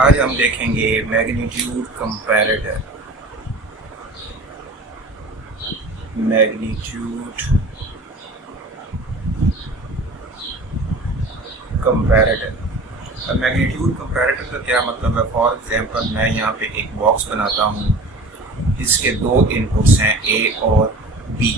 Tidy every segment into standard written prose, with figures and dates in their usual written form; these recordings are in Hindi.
आज हम देखेंगे मैग्नीट्यूड कंपैरेटर। Magnitude comparator. अब मैग्नीट्यूड कंपैरेटर का क्या मतलब है? फॉर एग्जांपल मैं यहाँ पे एक बॉक्स बनाता हूँ, इसके दो इनपुट्स हैं ए और बी।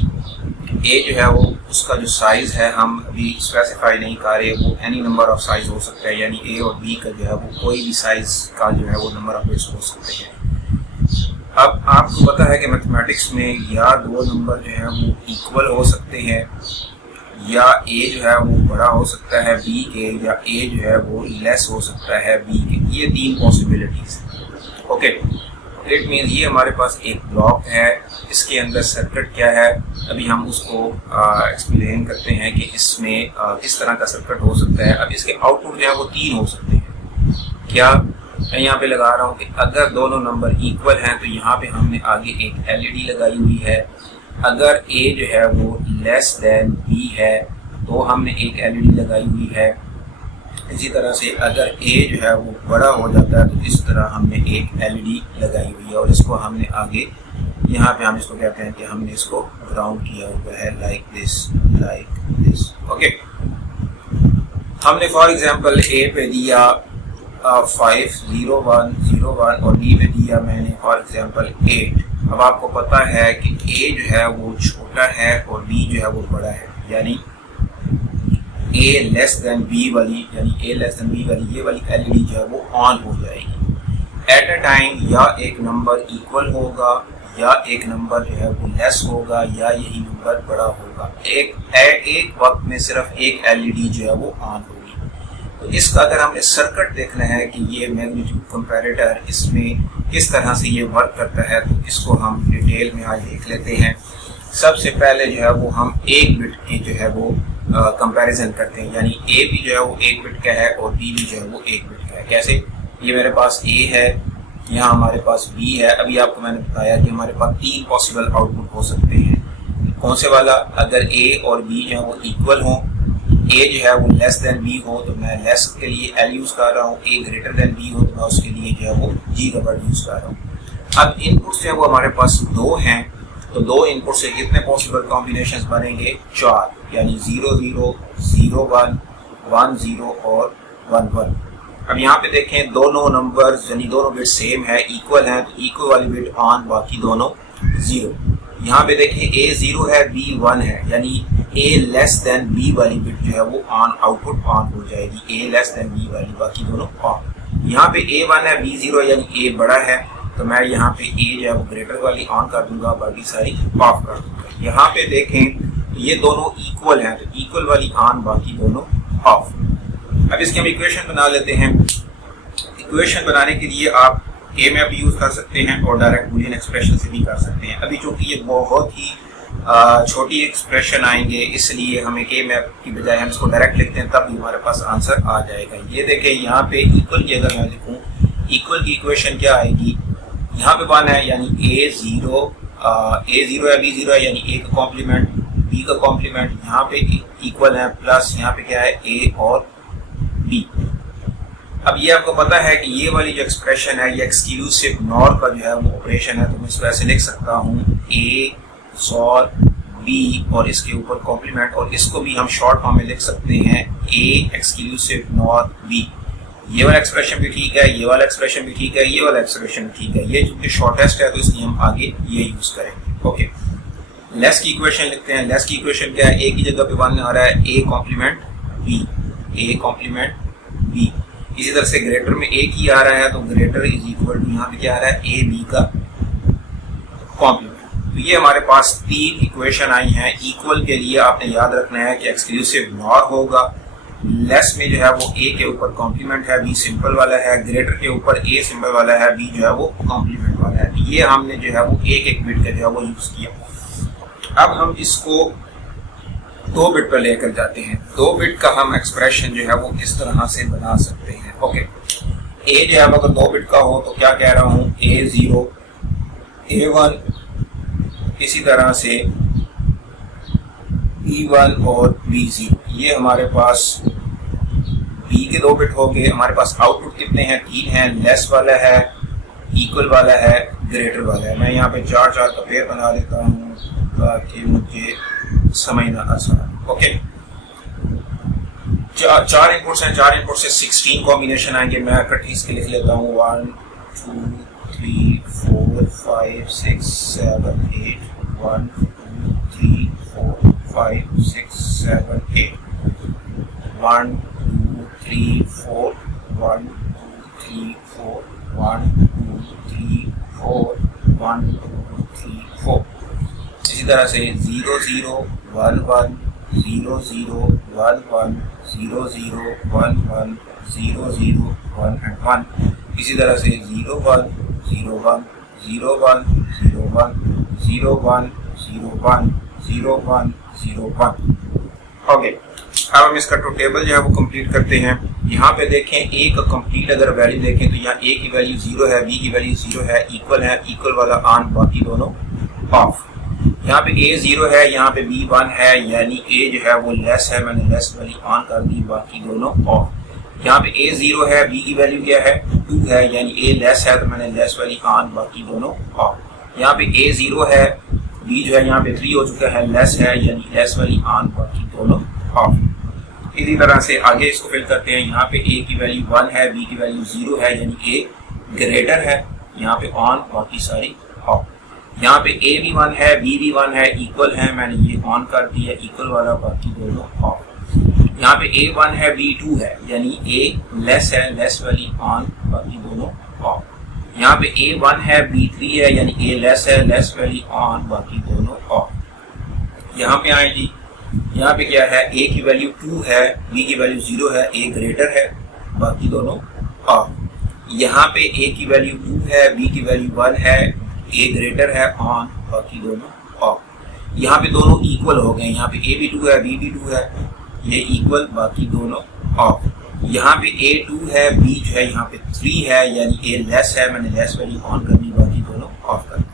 ए जो है वो उसका जो साइज है हम अभी स्पेसिफाई नहीं कर रहे, वो एनी नंबर ऑफ साइज हो सकता है, यानी ए और बी का जो है वो कोई भी साइज का जो है वो नंबर ऑफ बिट्स हो सकते हैं। अब आपको पता है कि मैथमेटिक्स में या दो नंबर जो है वो इक्वल हो सकते हैं, या ए जो है वो बड़ा हो सकता है बी के, या ए जो है वो लेस हो सकता है बी के। ये तीन पॉसिबिलिटीज हैं। ओके, इट मीन ये हमारे पास एक ब्लॉक है, इसके अंदर सर्किट क्या है अभी हम उसको एक्सप्लेन करते हैं कि इसमें किस तरह का सर्किट हो सकता है। अब इसके आउटपुट जो है वो तीन हो सकते हैं। क्या मैं यहाँ पे लगा रहा हूँ कि अगर दोनों नंबर इक्वल हैं तो यहाँ पे हमने आगे एक एलईडी लगाई हुई है। अगर ए जो है वो लेस देन बी है तो हमने एक एलईडी लगाई हुई है। इसी तरह से अगर ए जो है वो बड़ा हो जाता है तो इस तरह हमने एक एलईडी लगाई हुई है, और इसको हमने आगे यहाँ पे हम इसको कहते हैं कि हमने इसको ग्राउंड किया हुआ है, लाइक दिस। ओके, हमने फॉर एग्जांपल ए पे दिया 5 0 1 0 1 और बी पे दिया मैंने फॉर एग्जांपल 8। अब आपको पता है कि ए जो है वो छोटा है और बी जो है वो बड़ा है, यानी ए लेस देन बी वाली, ये वाली एलईडी जो है वो ऑन हो जाएगी। एट अ टाइम या एक नंबर इक्वल होगा या एक नंबर जो है वो लेस होगा या यही नंबर बड़ा होगा। एक वक्त में सिर्फ एक एलईडी जो है वो ऑन होगी। तो इसका अगर हमने सर्किट देखना है कि ये मैग्नीट्यूड कंपैरेटर इसमें किस तरह से ये वर्क करता है, तो इसको हम डिटेल में आज देख लेते हैं। सबसे पहले जो है वो हम एक बिट की जो है वो कंपैरिजन करते हैं, यानी ए भी जो है वो एक बिट का है और बी भी जो है वो एक बिट का है। कैसे? ये मेरे पास ए है, यहाँ हमारे पास बी है। अभी आपको मैंने बताया कि हमारे पास तीन पॉसिबल आउटपुट हो सकते हैं। कौन से वाला? अगर ए और बी जो है वो इक्वल हो, ए जो है वो लेस देन बी हो तो मैं लेस के लिए एल यूज कर रहा हूँ, ए ग्रेटर देन बी हो तो मैं उसके लिए जो है वो जी का वर्ड यूज कर रहा हूँ। अब इनपुट जो है वो हमारे पास दो हैं, तो दो इनपुट से कितने पॉसिबल कॉम्बिनेशन बनेंगे? 4, यानी 0 0 0 1 1 0 और 1 1। अब यहाँ पे देखें दोनों नंबर्स यानी दोनों बिट सेम है, इक्वल हैं, तो इक्वल वाली बिट ऑन, बाकी दोनों 0। यहाँ पे देखें ए 0 है बी 1 है, यानी ए लेस देन बी वाली बिट जो है वो ऑन, आउटपुट ऑन हो जाएगी। ए लेस देन बी वाली, बाकी दोनों ऑन। यहाँ पे ए 1 है बी 0 यानी ए बड़ा है, तो मैं यहाँ पे ए जो है वो ग्रेटर वाली ऑन कर दूंगा, बाकी सारी ऑफ कर दूंगा। यहाँ पे देखें ये दोनों इक्वल हैं, तो इक्वल वाली ऑन, बाकी दोनों ऑफ। अब इसके हम इक्वेशन बना लेते हैं। इक्वेशन बनाने के लिए आप के मैप भी यूज कर सकते हैं और डायरेक्ट बूलियन एक्सप्रेशन से भी कर सकते हैं। अभी चूंकि ये बहुत ही छोटी एक्सप्रेशन आएंगे, इसलिए हमें के मैप की बजाय हम इसको डायरेक्ट लिखते हैं, तब भी हमारे पास आंसर आ जाएगा। ये देखें यहाँ पे इक्वल की अगर मैं लिखूँ, इक्वल की इक्वेशन क्या आएगी? यहाँ पे 1 है यानी ए 0 है बी 0 है, यानी ए का कॉम्प्लीमेंट बी का कॉम्प्लीमेंट, यहाँ पे इक्वल है, प्लस यहाँ पे क्या है ए और बी। अब ये आपको पता है कि ये वाली जो एक्सप्रेशन है ये एक्सक्लूसिव नॉर का जो है वो ऑपरेशन है, तो मैं इसको ऐसे लिख सकता हूँ ए सॉर बी और इसके ऊपर कॉम्प्लीमेंट, और इसको भी हम शॉर्ट फॉर्म में लिख सकते हैं ए एक्सक्लूसिव नॉर बी। ये वाला एक्सप्रेशन भी ठीक है, ये वाला एक्सप्रेशन भी ठीक है, ये वाला एक्सप्रेशन भी ठीक है। ये चूंकि शॉर्टेस्ट है तो इसलिए हम आगे ये यूज करेंगे। ओके, लेस की इक्वेशन लिखते हैं। लेस की इक्वेशन क्या है? ए की जगह पे 1 आ रहा है, A complement B, A complement B. इसी तरह से ग्रेटर में ए की आ रहा है, तो ग्रेटर इज इक्वल टू यहाँ पे क्या आ रहा है? ए बी का कॉम्प्लीमेंट। तो ये हमारे पास तीन इक्वेशन आई हैं। इक्वल के लिए आपने याद रखना है कि एक्सक्लूसिव नॉर होगा, लेस में जो है वो ए के ऊपर कॉम्प्लीमेंट है, बी सिंपल वाला है, ग्रेटर के ऊपर ए सिंपल वाला है, बी जो है वो कॉम्प्लीमेंट वाला है। ये हमने जो है वो एक बिट का जो है वो यूज किया। अब हम इसको 2 बिट पर लेकर जाते हैं। 2 बिट का हम एक्सप्रेशन जो है वो किस तरह से बना सकते हैं? ओके, ए जो है अगर 2 बिट का हो तो क्या कह रहा हूँ? ए 0 ए 1, इसी तरह से B1 और B0, ये हमारे पास बी के 2 बिट हो गए। हमारे पास आउटपुट कितने हैं? 3 हैं। लेस वाला है, इक्वल वाला है, ग्रेटर वाला है। मैं यहाँ पे 4 का पेयर बना देता हूँ ताकि मुझे समझना आसान। ओके, 4 इनपुट्स हैं। 4 इनपुट से 16 कॉम्बिनेशन आएंगे। मैं इकट्ठी इसके लिख लेता हूँ 1 2 3 4 5 6 7 8 1 2 3 4 5 6 7 8 1 2 3 4 1 2 3 4 1 2 3 4 1 2 3 4। इसी तरह से 0 0 1 1 0 0 1 1 0 0 1 1 0 0 1 and 1। इसी तरह से 0 1 0 1 0 1 0 1 0 1 0 1 0 1 0 1। ओके, अब हम इसका टेबल जो है वो कंप्लीट करते हैं। यहाँ पे देखें ए का कंप्लीट अगर वैल्यू देखें तो यहाँ ए की वैल्यू 0 है, बी की वैल्यू 0 है, इक्वल वाला ऑन, बाकी दोनों ऑफ। यहाँ पे ए 0 है, यहाँ पे बी 1 है, यानी ए जो है वो लेस है, मैंने लेस वाली ऑन कर दी, बाकी दोनों ऑफ। यहाँ पे ए 0 है, बी की वैल्यू क्या है? 2 है, यानी ए लेस है तो मैंने लेस वाली ऑन, बाकी दोनों ऑफ। यहाँ पे ए 0 है, बी जो है यहाँ पे 3 हो चुका है, लेस है, यानी लेस वाली ऑन, बाकी दोनों ऑफ। इसी तरह से आगे इसको फिल करते हैं। यहाँ पे ए की वैल्यू 1 है, बी की वैल्यू 0 है, यानी ए ग्रेटर है, यहाँ पे ऑन, बाकी सारी ऑफ। यहाँ पे ए भी 1 है, बी भी 1 है, इक्वल है, मैंने ये ऑन कर दिया, इक्वल वाला, बाकी दोनों ऑफ। यहाँ पे ए 1 है, बी 2 है, यानी ए लेस है, लेस वाली ऑन, बाकी दोनों ऑफ। यहाँ पे ए 1 है, बी 3 है, यानी ए लेस है, लेस वाली ऑन, बाकी दोनों ऑफ। यहाँ पे आए जी, यहाँ पे क्या है? ए की वैल्यू 2 है, बी की वैल्यू 0 है, ए ग्रेटर है, बाकी दोनों ऑफ। यहाँ पे ए की वैल्यू 2 है, बी की वैल्यू 1 है, ए ग्रेटर है, ऑन, बाकी दोनों ऑफ। यहाँ पे दोनों इक्वल हो गए, यहाँ पे ए भी 2 है, बी भी 2 है, ये इक्वल, बाकी दोनों ऑफ। यहाँ पे ए 2 है, बी जो है यहाँ पे 3 है, यानी ए लेस है, मैंने लेस वैल्यू ऑन कर दी, बाकी दोनों ऑफ कर दी।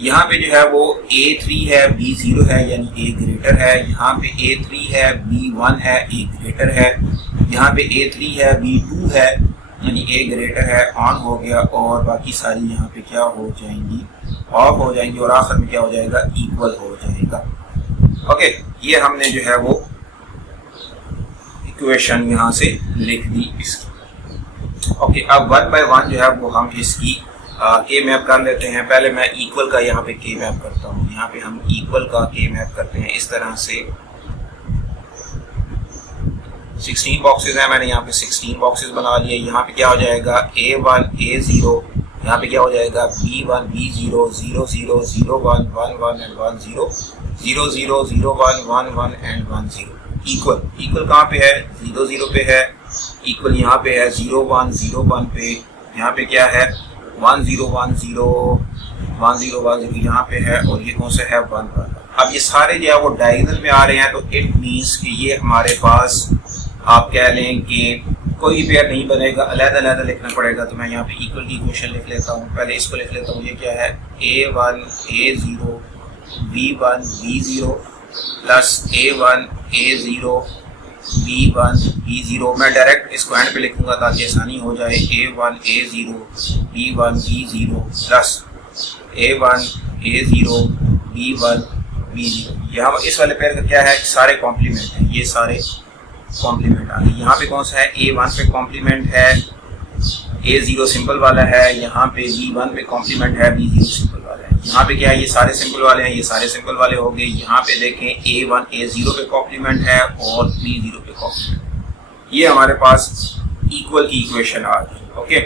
यहाँ पे जो है वो ए 3 है, बी 0 है, यानी ए ग्रेटर है। यहाँ पे ए 3 है, बी 1 है, ए ग्रेटर है। यहाँ पे ए 3 है, बी 2 है, यानी ए ग्रेटर है, ऑन हो गया, और बाकी सारी यहाँ पे क्या हो जाएंगी? ऑफ हो जाएंगी, और आखिर में क्या हो जाएगा? इक्वल हो जाएगा। ओके, ये हमने जो है वो इक्वेशन यहाँ से लिख दी इसकी। ओके, अब 1 बाय 1 जो है वो हम इसकी के मैप कर लेते हैं। पहले मैं इक्वल का यहाँ पे के मैप करता हूँ। यहाँ पे हम इक्वल का के मैप करते हैं इस तरह से। 16 बॉक्सेस हैं, मैंने यहाँ पे 16 बॉक्सेस बना लिए। यहाँ पे क्या हो जाएगा? A1 A0, यहाँ पे क्या हो जाएगा? B1 B0 0 0 0 1 1 1 and 1 0 0 0 0 1 1 1 and 1 0। Equal कहाँ पे है? 0 0 पे है। इक्वल यहाँ पे है 0 1 0 1 पे। यहाँ पे क्या है? 1 0 1 0 1 0 1 0 यहाँ पे है, और ये कौन सा है? 1 1। अब ये सारे जो है वो डायगोनल में आ रहे हैं, तो इट मीन्स कि ये हमारे पास आप कह लें कि कोई पेयर नहीं बनेगा, अलग-अलग लिखना पड़ेगा। तो मैं यहाँ पे इक्वल की इक्वेशन लिख लेता हूँ। पहले इसको लिख लेता हूँ। ये क्या है? A1 A0 B1 B0 plus A1 A0 B1 B0। मैं डायरेक्ट इसको एंड पे लिखूंगा ताकि आसानी हो जाए। A1 A0 B1 B0 plus A1 A0 B1 B0। यहाँ इस वाले पेयर का क्या है? सारे कॉम्प्लीमेंट हैं, ये सारे कॉम्प्लीमेंट आ गए। यहाँ पे कौन सा है? A1 पे कॉम्प्लीमेंट है, A0 सिंपल वाला है। यहाँ पे B1 पे कॉम्प्लीमेंट है, B0 सिंपल वाला है। यहाँ पे क्या है? ये सारे सिंपल वाले हैं, ये सारे सिंपल वाले हो गए। यहाँ पे देखें A1 A0 पे कॉम्प्लीमेंट है और B0 पे कॉम्प्लीमेंट। ये हमारे पास इक्वल की इक्वेशन आ गई। ओके,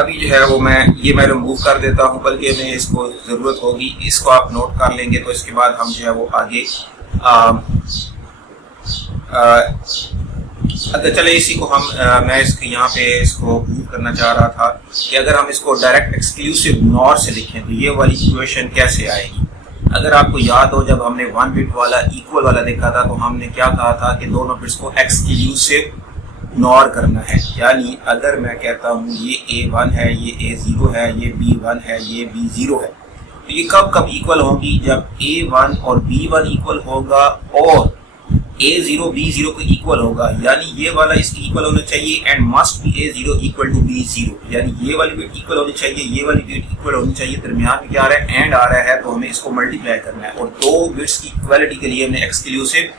अभी जो है वो मैं रिमूव कर देता हूँ, बल्कि मैं इसको जरूरत होगी, इसको आप नोट कर लेंगे तो इसके बाद हम जो है वो आगे अगर चले इसी को हम मैं इसके यहाँ पे इसको प्रूव करना चाह रहा था कि अगर हम इसको डायरेक्ट एक्सक्लूसिव नॉर से लिखें तो ये वाली इक्वेशन कैसे आएगी। अगर आपको याद हो, जब हमने 1 बिट वाला इक्वल वाला देखा था तो हमने क्या कहा था कि दोनों बिट्स को एक्सक्लूसिव नॉर करना है। यानी अगर मैं कहता हूँ ये A1 है, ये A0 है, ये B1 है, ये B0 है, तो ये कब कब इक्वल होंगी? जब A1 और B1 इक्वल होगा और A0 B0 को इक्वल होगा, यानी ये वाला इसके इक्वल होना चाहिए and must be A0 equal to B0, यानी ये वाली बिट इक्वल होनी चाहिए, ये वाली बिट इक्वल होनी चाहिए। दरमियान में क्या आ रहा है, एंड आ रहा है, तो हमें इसको मल्टीप्लाई करना है। और दो बिट्स की इक्वालिटी के लिए हमने एक्सक्लूसिव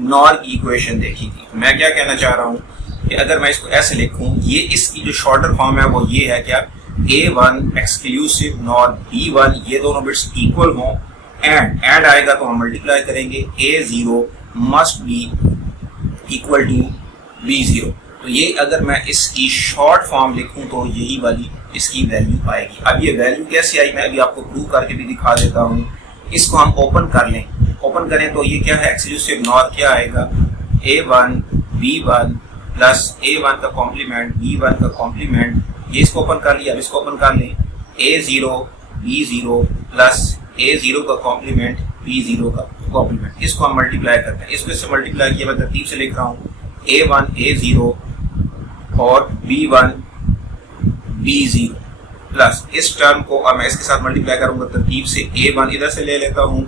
नॉर की इक्वेशन देखी थी। मैं क्या कहना चाह रहा हूँ कि अगर मैं इसको ऐसे लिखूँ, ये इसकी जो शॉर्टर फॉर्म है वो ये है क्या, A1 एक्सक्लूसिव नॉर B1, ये दोनों बिट्स इक्वल हों, एंड आएगा तो हम मल्टीप्लाई करेंगे, A0 must B equal to B0। तो ये अगर मैं इसकी शॉर्ट फॉर्म लिखूं तो यही वाली इसकी वैल्यू आएगी। अब ये वैल्यू कैसे आई मैं अभी आपको प्रूव करके भी दिखा देता हूँ। इसको हम ओपन कर लें, ओपन करें तो ये क्या है, एक्सक्लूसिव नॉर क्या आएगा, A1 B1 प्लस A1 का कॉम्प्लीमेंट B1 का कॉम्प्लीमेंट, ये इसको ओपन कर लिया। अब इसको ओपन कर लें, A0 B0 प्लस A0 का कॉम्प्लीमेंट B0 का कॉम्प्लीमेंट, इसको हम मल्टीप्लाई करते हैं। इसको इससे मल्टीप्लाई किया, मैं तरतीब से लिख रहा हूँ, A1 A0 और B1 B0 प्लस इस टर्म को अब मैं इसके साथ मल्टीप्लाई करूंगा तरतीब से। A1 इधर से ले लेता हूँ,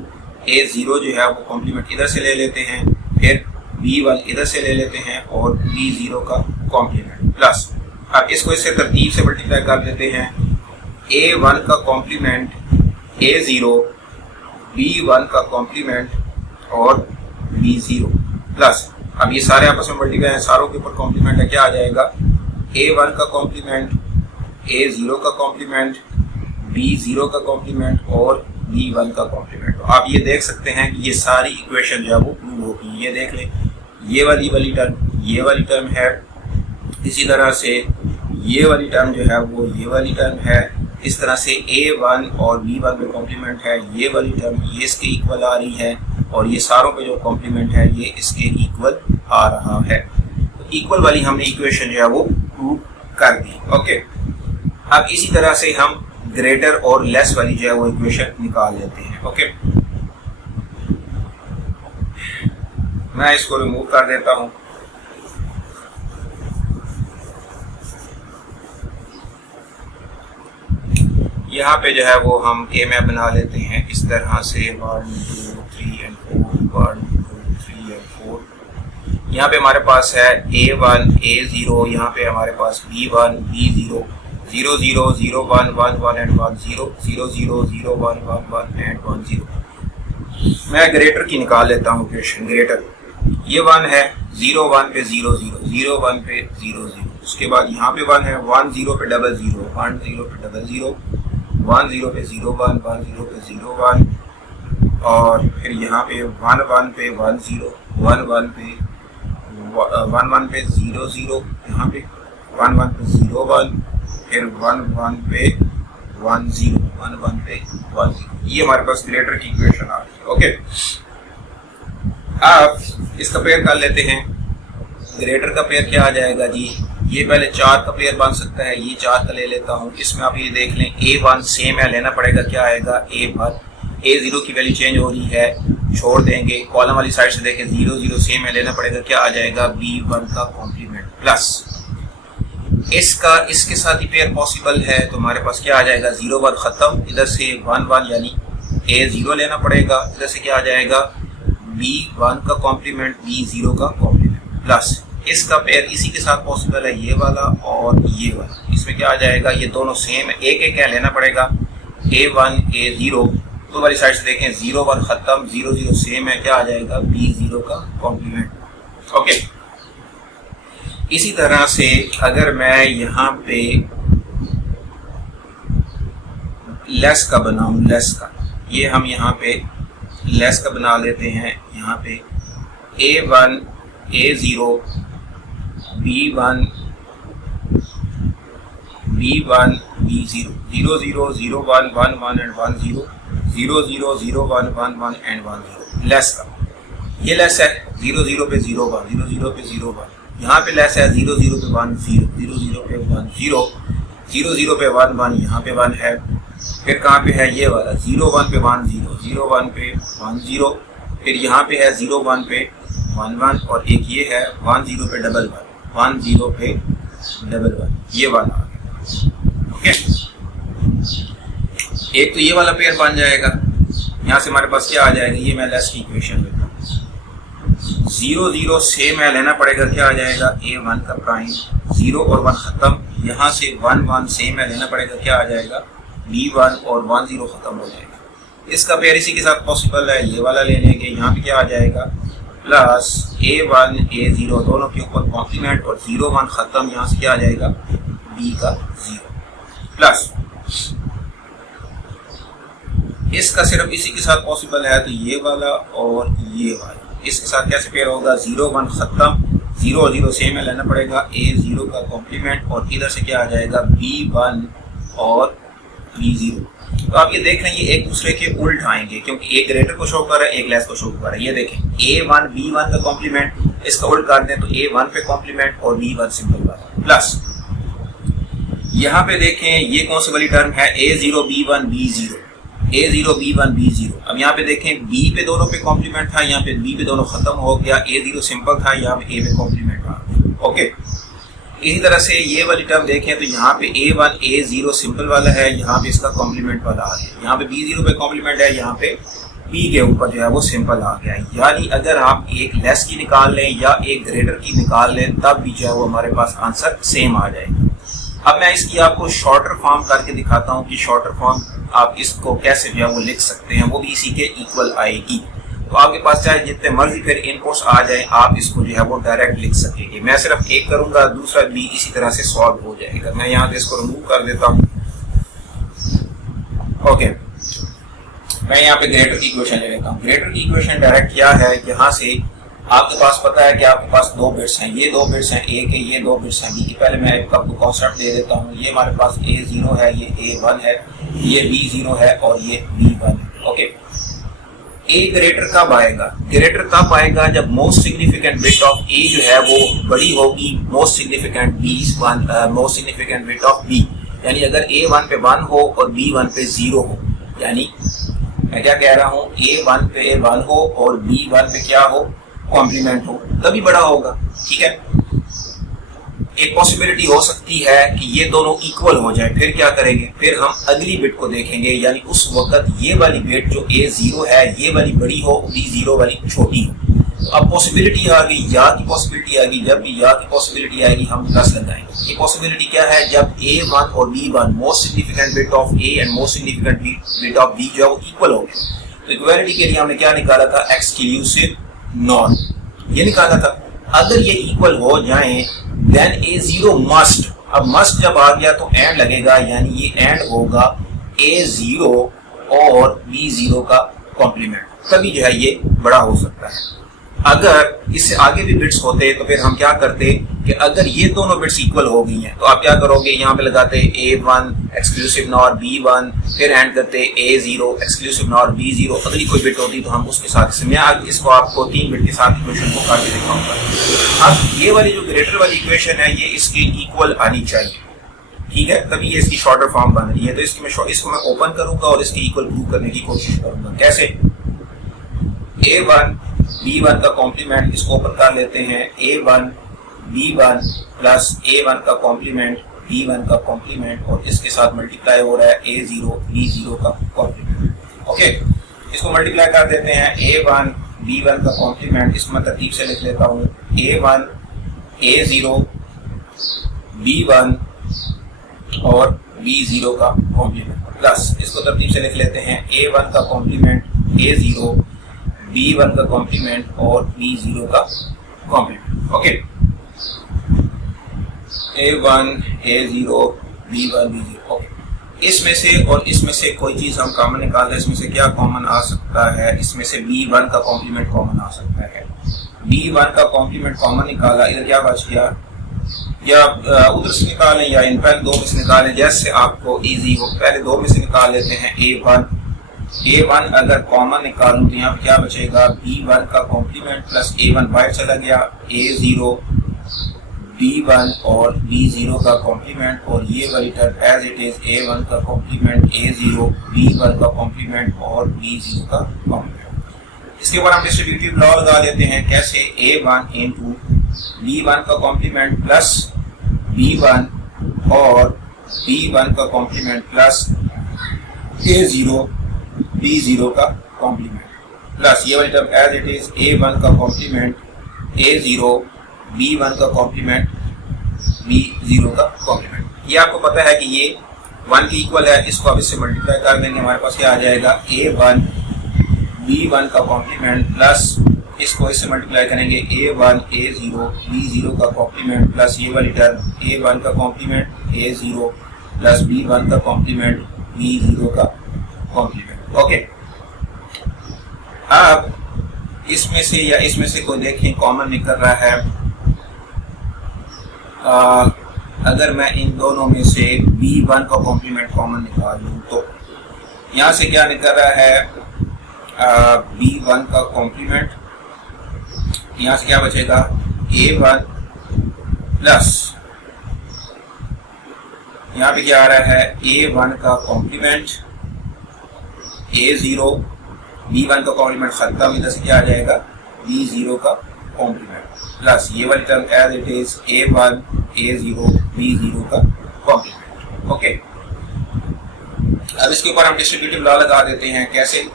A0 जो है वो कॉम्प्लीमेंट इधर से ले लेते हैं, फिर B1 इधर से ले लेते हैं और B0 का कॉम्प्लीमेंट प्लस। अब इसको इससे तरतीब से मल्टीप्लाई कर देते हैं, A1 का कॉम्प्लीमेंट A0, B1 का कॉम्प्लीमेंट और B0 प्लस। अब ये सारे आपस में मल्टीप्लाई हैं, सारों के ऊपर कॉम्प्लीमेंट है, क्या आ जाएगा, A1 का कॉम्प्लीमेंट, A0 का कॉम्प्लीमेंट, B0 का कॉम्प्लीमेंट और B1 का कॉम्प्लीमेंट। तो आप ये देख सकते हैं कि ये सारी इक्वेशन जो है वो प्रूव होगी। ये देख लें, ये वाली टर्म ये वाली टर्म है, इसी तरह से ये वाली टर्म जो है वो ये वाली टर्म है, इस तरह से A1 और B1 पे कॉम्प्लीमेंट है, ये वाली टर्म ये इसके इक्वल आ रही है और ये सारों पे जो कॉम्प्लीमेंट है ये इसके इक्वल आ रहा है। तो इक्वल वाली हमने इक्वेशन जो है वो प्रूव कर दी। ओके, अब इसी तरह से हम ग्रेटर और लेस वाली जो है वो इक्वेशन निकाल लेते हैं। ओके, मैं इसको रिमूव कर देता हूँ। यहाँ पे जो है वो हम ए में बना लेते हैं इस तरह से 1 2 3 and 4, 1 2 3 and 4। यहाँ पे हमारे पास है A1 A0, यहाँ पे हमारे पास B1 B0, 0 0 0 1 1 1 and 1 0 0 0 0 1 1 1 and 1 0। मैं ग्रेटर की निकाल लेता हूँ इक्वेशन। ग्रेटर ये 1 है, 0 1 पे 0 0 0 1 पे 0 0, उसके बाद यहाँ पे 1 है, 1 0 पे 0 0 1 0 पे 0 0 1 0 पे 0 1 1 0 पे 0 1 और फिर यहाँ पे 1 1 पे 1 0 1 1 पे 1 1 पे 0 0, यहाँ पे 1 1 पे 0 1, फिर 1 1 पे 1 0 1 1 पे 1 0। ये हमारे पास ग्रेटर की इक्वेशन आ रही है। ओके, अब इसका पेयर कर लेते हैं। ग्रेटर का पेयर क्या आ जाएगा जी, ये पहले 4 का पेयर बन सकता है, ये 4 का ले लेता हूँ। इसमें आप ये देख लें, A1 सेम है, लेना पड़ेगा, क्या आएगा A1। A0 की वैल्यू चेंज हो रही है, छोड़ देंगे, कॉलम वाली साइड से देखें 0 0 सेम है, लेना पड़ेगा, क्या आ जाएगा B1 का कॉम्प्लीमेंट प्लस इसका इसके साथ ही पेयर पॉसिबल है, तो हमारे पास क्या आ जाएगा, 0 1 खत्म, इधर से 1 1 यानी A0 लेना पड़ेगा, इधर से क्या आ जाएगा B1 का कॉम्प्लीमेंट B0 का कॉम्प्लीमेंट प्लस इसका पेयर इसी के साथ पॉसिबल है, ये वाला और ये वाला। इसमें क्या आ जाएगा, ये दोनों सेम है, एक एक क्या लेना पड़ेगा, A1 A0, तो वाली साइड से देखें 0 1 खत्म, 0 0 सेम है, क्या आ जाएगा B0 का कॉम्प्लीमेंट। ओके, इसी तरह से अगर मैं यहाँ पे लेस का बनाऊं, लेस का, ये हम यहाँ पे लेस का बना लेते हैं। यहाँ पे A1 A0 B1 B1 B0, 0 0 0 1 1 1 and 1 0 0 0 0 1 1 1 and 1 0। Less का ये लेस है, 0 0 पे 0 1 0 0 पे 0 1, यहाँ पे लेस है 0 0 पे 1 0 0 0 पे 1 0 0 0 पे 1 1, यहाँ पे 1 है, फिर कहाँ पे है ये वाला 0 1 पे 1 0 0 1 पे 1 0, फिर यहाँ पे है 0 1 पे 1 1 और एक ये है 1 0 पे 1 1 1 0 पे 1 1, ये वाला आ गया। ओके, एक तो ये वाला पेयर बन जाएगा, यहाँ से हमारे पास क्या आ जाएगा, ये मैं लेस की इक्वेशन लेता हूँ, 0 0 से मैं लेना पड़ेगा, क्या आ जाएगा A1 का प्राइम, 0 और 1 खत्म, यहाँ से 1 1 से मैं लेना पड़ेगा, क्या आ जाएगा B1 और 1 0 खत्म हो जाएगा। इसका पेयर इसी के साथ पॉसिबल है, ये वाला ले लेंगे, यहाँ पे क्या आ जाएगा प्लस A1 A0 दोनों के ऊपर कॉम्प्लीमेंट और 0 1 खत्म, यहाँ से क्या आ जाएगा B का 0 प्लस इसका सिर्फ इसी के साथ पॉसिबल है, तो ये वाला और ये वाला इसके साथ कैसे पेयर होगा, 0 1 खत्म, 0 0 से में लेना पड़ेगा A0 का कॉम्प्लीमेंट और इधर से क्या आ जाएगा B1 और B0। तो आप ये देख रहे हैं ये एक दूसरे के उल्ट आएंगे, क्योंकि एक ग्रेटर को शो कर रहा है, एक लेस को शो कर रहा है। ये देखें A1 B1 का कॉम्प्लीमेंट, इसका उल्ट कर दें तो A1 पे कॉम्प्लीमेंट और B1 सिंपल वाला प्लस यहाँ पे देखें ये कौन सी वाली टर्म है A0 B1 B0, A0 B1 B0। अब यहाँ पे देखें B पे दोनों पे कॉम्प्लीमेंट था, यहाँ पे B पे दोनों खत्म हो गया, A0 सिंपल था, यहाँ पे A पे कॉम्प्लीमेंट था। ओके, इसी तरह से ये वाली टर्म देखें तो यहाँ पे A1 A0 सिंपल वाला है, यहाँ पे इसका कॉम्प्लीमेंट वाला आ गया, यहाँ पे B0 पे कॉम्प्लीमेंट है, यहाँ पे B के ऊपर जो है वो सिंपल आ गया। यानी अगर आप एक लेस की निकाल लें या एक ग्रेटर की निकाल लें तब भी जो है वो हमारे पास आंसर सेम आ जाएगा। अब मैं इसकी आपको शॉर्टर फॉर्म करके दिखाता हूँ कि शॉर्टर फॉर्म आप इसको कैसे जो है वो लिख सकते हैं, वो भी इसी के इक्वल आएगी। तो आपके पास चाहे जितने मर्जी फिर इनपुट्स आ जाए, आप इसको जो है वो डायरेक्ट लिख सकेंगे। मैं सिर्फ एक करूंगा, दूसरा भी इसी तरह से सॉल्व हो जाएगा। मैं यहाँ से इसको रिमूव कर देता हूँ। ओके, मैं यहाँ पे ग्रेटर की इक्वेशन ले लेता हूँ। ग्रेटर की इक्वेशन डायरेक्ट क्या है, यहाँ से आपके पास पता है कि आपके पास दो बिट्स हैं, ये दो बिट्स हैं ए के, ये दो बिट्स हैं बी के। पहले मैं आपको कॉन्सेप्ट दे देता हूँ। ये हमारे पास A0 है, ये A1 है, ये B0 है और ये B1 है। ओके, ए ग्रेटर कब आएगा? ग्रेटर तब आएगा जब most significant bit of A जो है वो बड़ी होगी most significant bit of B. यानी अगर A1 पे 1 हो और B1 पे 0 हो, यानी मैं क्या कह रहा हूँ, A1 पे 1 हो और B1 पे क्या हो, कॉम्प्लीमेंट हो, तभी बड़ा होगा। ठीक है, एक पॉसिबिलिटी हो सकती है कि ये दोनों इक्वल हो जाए, फिर क्या करेंगे, फिर हम अगली बिट को देखेंगे। यानी उस वक्त ये वाली बिट जो A0 है ये वाली बड़ी हो, B0 वाली छोटी हो। तो अब पॉसिबिलिटी आ गई, या की पॉसिबिलिटी आ गई। जब भी या की पॉसिबिलिटी आएगी हम प्लस लगाएंगे। ये पॉसिबिलिटी क्या है, जब A1 और B1 most significant bit of A and most significant bit of B जो है वो इक्वल हो गए। तो इक्वालिटी के लिए हमने क्या निकाला था, एक्सक्लूसिव नॉट, ये निकाला था। अगर ये इक्वल हो जाएं देन A0 मस्ट, अब मस्ट जब आ गया तो एंड लगेगा, यानी ये एंड होगा A0 और B0 का कॉम्प्लीमेंट, तभी जो है ये बड़ा हो सकता है। अगर इससे आगे भी बिट्स होते तो फिर हम क्या करते कि अगर ये दोनों बिट्स इक्वल हो गई हैं तो आप क्या करोगे, यहाँ पे लगाते A1 एक्सक्लूसिव नॉर B1, फिर एंड करते A0 एक्सक्लूसिव नॉर B0। अगली कोई बिट होती तो हम उसके साथ, मैं इसको आपको 3 बिट के साथ इक्वेशन को करके दिखाऊंगा। अब ये वाली जो ग्रेटर वाली इक्वेशन है ये इसकी इक्वल आनी चाहिए। ठीक है, तभी ये इसकी शॉर्टर फॉर्म बन रही है। तो इसको मैं ओपन करूंगा और इसकी इक्वल प्रूव करने की कोशिश करूंगा। कैसे, A1 B1 का कॉम्प्लीमेंट, इसको ओपन कर लेते हैं, A1 B1 प्लस A1 का कॉम्प्लीमेंट B1 का कॉम्प्लीमेंट और इसके साथ मल्टीप्लाई हो रहा है A0 B0 का कॉम्प्लीमेंट। ओके, इसको मल्टीप्लाई कर देते हैं, A1 B1 का कॉम्प्लीमेंट, इसको मैं तरतीब से लिख लेता हूँ, A1 A0 B1 और B0 का कॉम्प्लीमेंट प्लस इसको तरतीब से लिख लेते हैं, A1 का कॉम्प्लीमेंट A0 B1 का कॉम्प्लीमेंट और B0 का complement. Okay, A1 A0 B1 B0। Okay, इसमें से और इसमें से कोई चीज हम कॉमन निकाल दें। इसमें से क्या कॉमन आ सकता है, इसमें से B1 का कॉम्प्लीमेंट कॉमन आ सकता है। B1 का कॉम्प्लीमेंट कॉमन निकाला, इधर क्या बच गया, या उधर से निकालें या इन पहले दो में से निकालें, जैसे आपको इजी हो। पहले दो में से निकाल लेते हैं। A1 अगर कॉमन निकालूं तो यहाँ पे क्या बचेगा, B1 का कॉम्प्लीमेंट प्लस A1 बाहर चला गया, A0 B1 और B0 का कॉम्प्लीमेंट और ये वाली term as it is A1 का कॉम्प्लीमेंट A0 B1 का कॉम्प्लीमेंट और B0 का कॉम्प्लीमेंट। इसके बाद हम डिस्ट्रीब्यूटिव लॉ लगा लेते हैं। कैसे, A1 इंटू B1 का कॉम्प्लीमेंट प्लस B1 और B1 का कॉम्प्लीमेंट प्लस A0 B0 का कॉम्प्लीमेंट प्लस ये वाली term as it is A1 का कॉम्प्लीमेंट A0 B1 का कॉम्प्लीमेंट B0 का कॉम्प्लीमेंट। ये आपको पता है कि ये 1 के इक्वल है, इसको अब इससे मल्टीप्लाई कर देंगे, हमारे पास क्या आ जाएगा A1 B1 का कॉम्प्लीमेंट प्लस इसको इससे मल्टीप्लाई करेंगे A1 A0 B0 का कॉम्प्लीमेंट प्लस ये वाली टर्म A1 का कॉम्प्लीमेंट A0 प्लस B1 का कॉम्प्लीमेंट B0 का कॉम्प्लीमेंट। ओके, अब इसमें से या इसमें से कोई देखें कॉमन निकल रहा है। अगर मैं इन दोनों में से B1 का कॉम्प्लीमेंट कॉमन निकाल लूँ तो यहाँ से क्या निकल रहा है, B1 का कॉम्प्लीमेंट, यहाँ से क्या बचेगा A1 प्लस यहाँ पे क्या आ रहा है A1 का कॉम्प्लीमेंट A0 B1 का कॉम्प्लीमेंट खत्म, इधर से क्या आ जाएगा B0 का कॉम्प्लीमेंट प्लस ये वाली term as it is A1 A0 B0 का कॉम्प्लीमेंट। ओके, अब इसके ऊपर हम डिस्ट्रीब्यूटिव लॉ लगा देते हैं। कैसे?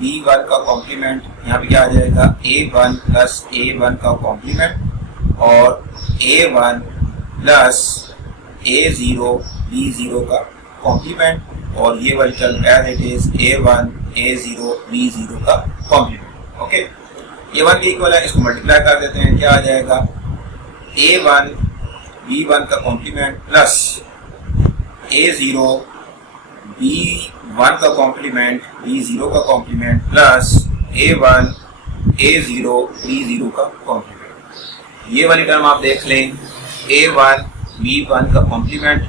B1 का कॉम्प्लीमेंट यहाँ पे क्या आ जाएगा A1 प्लस A1 का कॉम्प्लीमेंट और A1 प्लस A0 B0 का कॉम्प्लीमेंट और ये वाली term as it is A1 A0 B0 का कॉम्प्लीमेंट। ओके, ये 1 के इक्वल है, इसको मल्टीप्लाई कर देते हैं, क्या आ जाएगा A1 B1 का कॉम्प्लीमेंट प्लस A0 B1 का कॉम्प्लीमेंट B0 का complement plus A1 A0 B0 का कॉम्प्लीमेंट। ये वाली टर्म आप देख लें A1 B1 का कॉम्प्लीमेंट,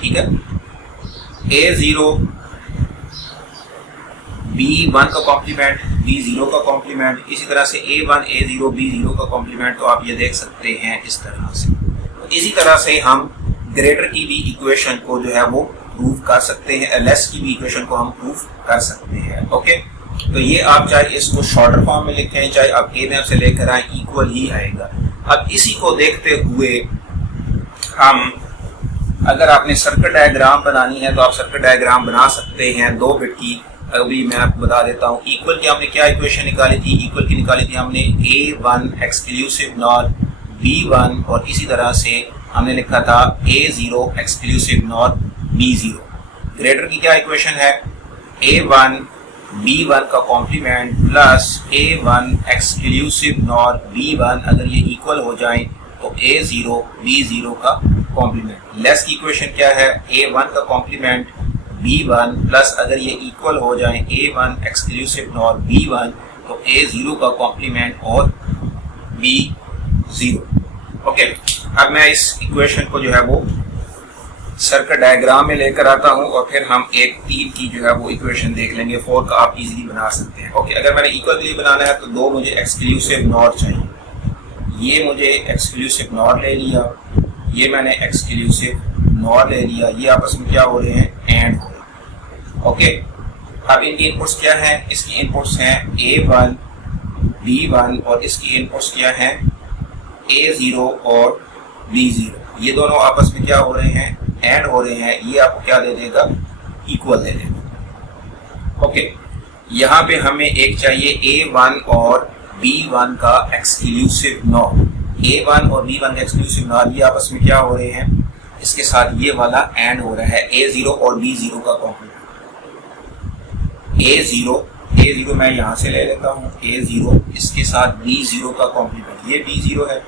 ठीक है, A0 B1 का कॉम्प्लीमेंट B0 का कॉम्प्लीमेंट, इसी तरह से A1 A0 B0 का कॉम्प्लीमेंट। तो आप ये देख सकते हैं इस तरह से। इसी तरह से हम ग्रेटर की भी इक्वेशन को जो है वो प्रूव कर सकते हैं, लेस की भी इक्वेशन को हम प्रूव कर सकते हैं। ओके, तो ये आप चाहे इसको शॉर्टर फॉर्म में लिखें, चाहे आप के से लेकर आए, इक्वल ही आएगा। अब इसी को देखते हुए हम, अगर आपने सर्किट डायग्राम बनानी है तो आप सर्किट डायग्राम बना सकते हैं 2 बिट की। अभी मैं आपको बता देता हूँ। इक्वल की हमने क्या इक्वेशन निकाली थी? इक्वल की निकाली थी हमने A1 एक्सक्लूसिव नॉर B1 और इसी तरह से हमने लिखा था A0 exclusive nor B0। Greater की क्या इक्वेशन है? A1 B1 का complement plus A1 exclusive nor B1, अगर ये इक्वल हो जाए तो A0 B0 का कॉम्प्लीमेंट। लेस की इक्वेशन क्या है? A1 का कॉम्प्लीमेंट B1 प्लस अगर ये इक्वल हो जाए A1 एक्सक्लूसिव नॉर B1 तो A0 का कॉम्प्लीमेंट और B0। ओके, अब मैं इस इक्वेशन को जो है वो सर्किट डायग्राम में लेकर आता हूं और फिर हम एक 3 की जो है वो इक्वेशन देख लेंगे। 4 का आप इजीली बना सकते हैं। ओके, अगर मैंने इक्वल के लिए बनाना है तो 2 मुझे एक्सक्लूसिव नॉर चाहिए। ये मुझे एक्सक्लूसिव नॉर ले लिया, ये मैंने एक्सक्लूसिव नॉर ले लिया, ये आपस में क्या हो रहे हैं? एंड हो रहे हैं। ओके, अब इनकी इनपुट्स क्या हैं? इसकी इनपुट्स हैं A1 B1 और इसकी इनपुट्स क्या हैं? A0 और B0। ये दोनों आपस में क्या हो रहे हैं? एंड हो रहे हैं। ये आपको क्या दे देगा? इक्वल दे देगा। ओके, यहाँ पे हमें एक चाहिए A1 और B1 का एक्सक्लूसिव नॉर। A1 और B1 का एक्सक्लूसिव नॉर, ये आपस में क्या हो रहे हैं? इसके साथ ये वाला एंड हो रहा है A0 और B0 का कॉम्प्लीमेंट। A0 मैं यहाँ से ले लेता हूँ, A0 इसके साथ B0 का कॉम्प्लीमेंट, ये B0 है,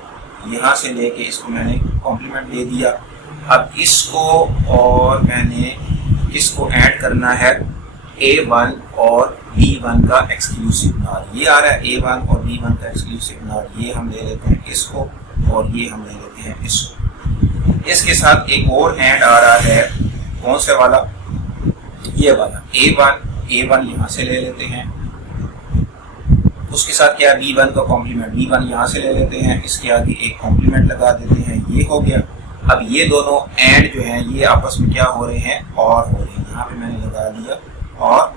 यहाँ से लेके इसको मैंने कॉम्प्लीमेंट दे दिया। अब इसको और मैंने इसको ऐड करना है A1 और B1 का एक्सक्लूसिव नॉर। ये आ रहा है A1 और B1 का एक्सक्लूसिव नॉर, ये हम ले लेते हैं इसको और ये हम ले लेते हैं इसको। इसके साथ एक और एंड आ रहा है, कौन से वाला? ये वाला A1 यहाँ से ले लेते हैं, उसके साथ क्या? B1 का कॉम्प्लीमेंट, B1 यहाँ से ले लेते हैं, इसके आगे एक कॉम्प्लीमेंट लगा देते हैं, ये हो गया। अब ये दोनों एंड जो हैं ये आपस में क्या हो रहे हैं? और हो रहे हैं। यहाँ पे मैंने लगा दिया और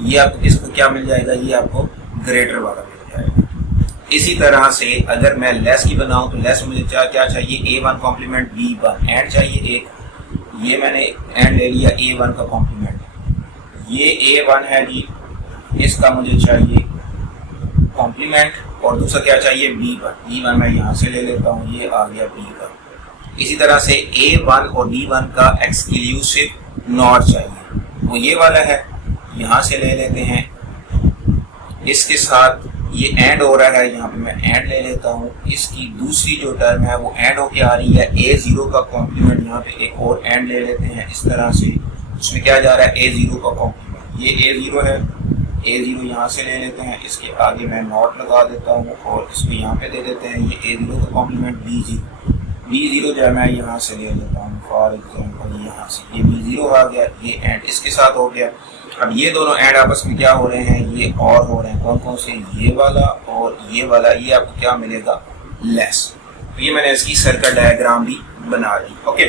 ये आपको इसको क्या मिल जाएगा? ये आपको ग्रेटर वाला मिल जाएगा। इसी तरह से अगर मैं लेस की बनाऊं तो लेस मुझे क्या चाहिए? A1 कॉम्प्लीमेंट B1 एंड चाहिए एक, ये मैंने एंड ले लिया A1 का कॉम्प्लीमेंट, ये A1 है जी, इसका मुझे चाहिए कॉम्प्लीमेंट और दूसरा क्या चाहिए B1। B1 मैं यहाँ से ले लेता हूँ, ये आ गया B1। इसी तरह से A1 और B1 का एक्सक्लूसिव नॉट चाहिए, वो ये वाला है, यहाँ से ले लेते हैं। इसके साथ ये एंड हो रहा है, यहाँ पे मैं एंड ले लेता हूँ। इसकी दूसरी जो टर्म है वो एंड होके आ रही है, A0 का कॉम्प्लीमेंट, यहाँ पे एक और एंड ले लेते हैं इस तरह से। इसमें क्या जा रहा है, A0 का कॉम्प्लीमेंट, ये A0 है, A0 यहाँ से ले लेते हैं। इसके आगे मैं नॉट लगा देता हूँ और इसको यहाँ पे दे देते हैं, ये A0 का कॉम्प्लीमेंट B0 जो है मैं यहाँ से ले लेता हूँ। फॉर एग्जाम्पल यहाँ से ये B0 आ गया, ये एंड इसके साथ हो गया। अब ये दोनों एंड आपस में क्या हो रहे हैं, ये और हो रहे हैं। कौन कौन से, ये वाला और ये वाला, ये आपको क्या मिलेगा, लेस। तो ये मैंने इसकी सर्कल डायग्राम भी बना ली। ओके,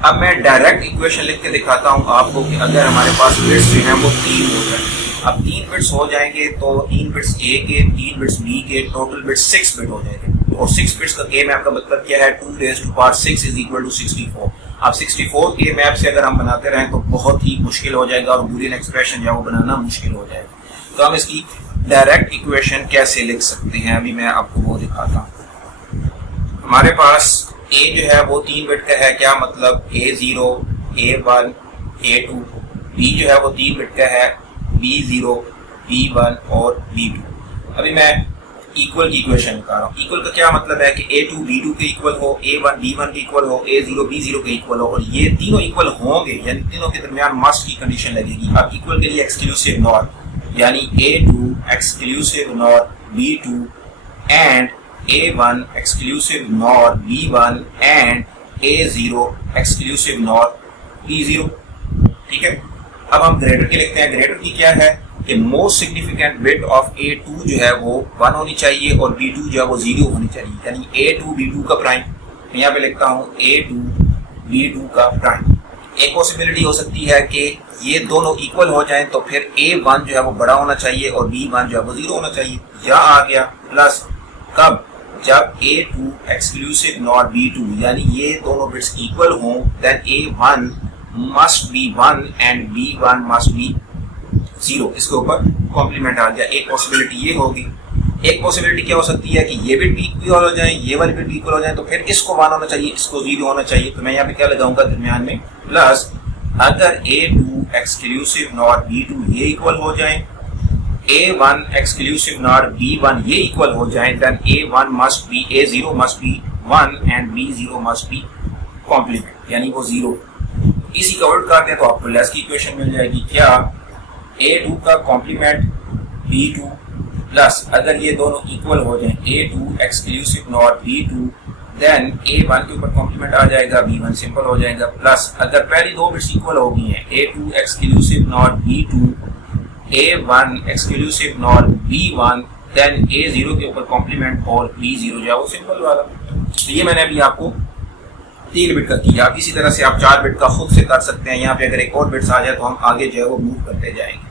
अब मैं डायरेक्ट इक्वेशन लिख के दिखाता हूँ आपको कि अगर हमारे पास बिट्स जो हैं वो 3 हो जाए। अब 3 बिट्स हो जाएंगे तो 3 बिट्स A के, 3 बिट्स B के, टोटल बिट्स 6 बिट हो जाएंगे। और 6 बिट्स का के मैप का मतलब क्या है, 2⁻6 इज इक्वल टू 64। अब 64 के मैप से अगर हम बनाते रहें तो बहुत ही मुश्किल हो जाएगा और बूलियन एक्सप्रेशन जो वो बनाना मुश्किल हो जाएगा। तो हम इसकी डायरेक्ट इक्वेशन कैसे लिख सकते हैं, अभी मैं आपको वो दिखाता हूँ। हमारे पास A जो है वो 3 बिट का है, क्या मतलब A0, A1, A2। B जो है वो 3 बिट का है, B0, B1 और B2। अभी मैं इक्वल की इक्वेशन निकाल रहा हूँ। इक्वल का क्या मतलब है कि A2 B2 के इक्वल हो, A1 B1 के इक्वल हो, A0 B0 के इक्वल हो, और ये तीनों इक्वल होंगे, यानी तीनों के दरमियान मस्ट की कंडीशन लगेगी। अब इक्वल के लिए एक्सक्लूसिव नॉट, यानी A2 exclusive not B2 and A1 exclusive NOR B1 and A0 exclusive NOR B0। ठीक है, अब हम ग्रेटर की लिखते हैं। ग्रेटर की क्या है कि most significant bit of A2 जो है वो 1 होनी चाहिए और B2 जो है वो 0 होनी चाहिए, यानी A2 B2 का प्राइम। यहाँ पे लिखता हूँ A2 B2 का प्राइम। एक पॉसिबिलिटी हो सकती है कि ये दोनों इक्वल हो जाएं तो फिर A1 जो है वो बड़ा होना चाहिए और B1 जो है वो 0 होना चाहिए। या आ गया प्लस कब, जब A2 एक्सक्लूसिव नॉट B2, यानी ये दोनों बिट्स इक्वल हों, then A1 must be 1 and B1 must be 0। इसके ऊपर कॉम्प्लीमेंट आ गया। एक पॉसिबिलिटी ये होगी। एक पॉसिबिलिटी क्या हो सकती है कि ये बिट भी इक्वल हो जाए, ये वाली बिट भी इक्वल हो जाए, तो फिर इसको 1 होना चाहिए, इसको 0 होना चाहिए। तो मैं यहाँ पे क्या लगाऊंगा दरमियान में, प्लस अगर A2 एक्सक्लूसिव नॉट B2 ये इक्वल हो जाए, A1 एक्सक्लूसिव नॉट B1 ये इक्वल हो जाए, then A1 must be A0 must be 1 and B0 must be complement, यानी वो 0। इसी का उल्ट करते हैं तो आपको लेस की इक्वेशन मिल जाएगी। क्या, A2 का कॉम्प्लीमेंट B2 प्लस अगर ये दोनों इक्वल हो जाए, A2 exclusive not B2, then A1 के ऊपर कॉम्प्लीमेंट आ जाएगा, B1 सिंपल हो जाएगा, प्लस अगर पहली दो बिट्स इक्वल हो गई हैं, A2 exclusive not B2, A1 exclusive not B1, then A0 के ऊपर कॉम्प्लीमेंट और B0 जो है वो सिंपल वाला। तो ये मैंने अभी आपको 3 बिट का किया। अब इसी तरह से आप 4 बिट का खुद से कर सकते हैं। यहाँ पे अगर एक और बिट्स आ जाए तो हम आगे जो है वो मूव करते जाएंगे।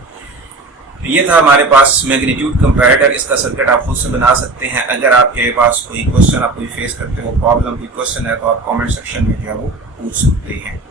तो ये था हमारे पास मैग्नीट्यूड कंपैरेटर। इसका सर्किट आप खुद से बना सकते हैं। अगर आपके पास कोई क्वेश्चन आप कोई फेस करते हो, प्रॉब्लम, कोई क्वेश्चन है, तो आप कमेंट सेक्शन में जो है वो पूछ सकते हैं।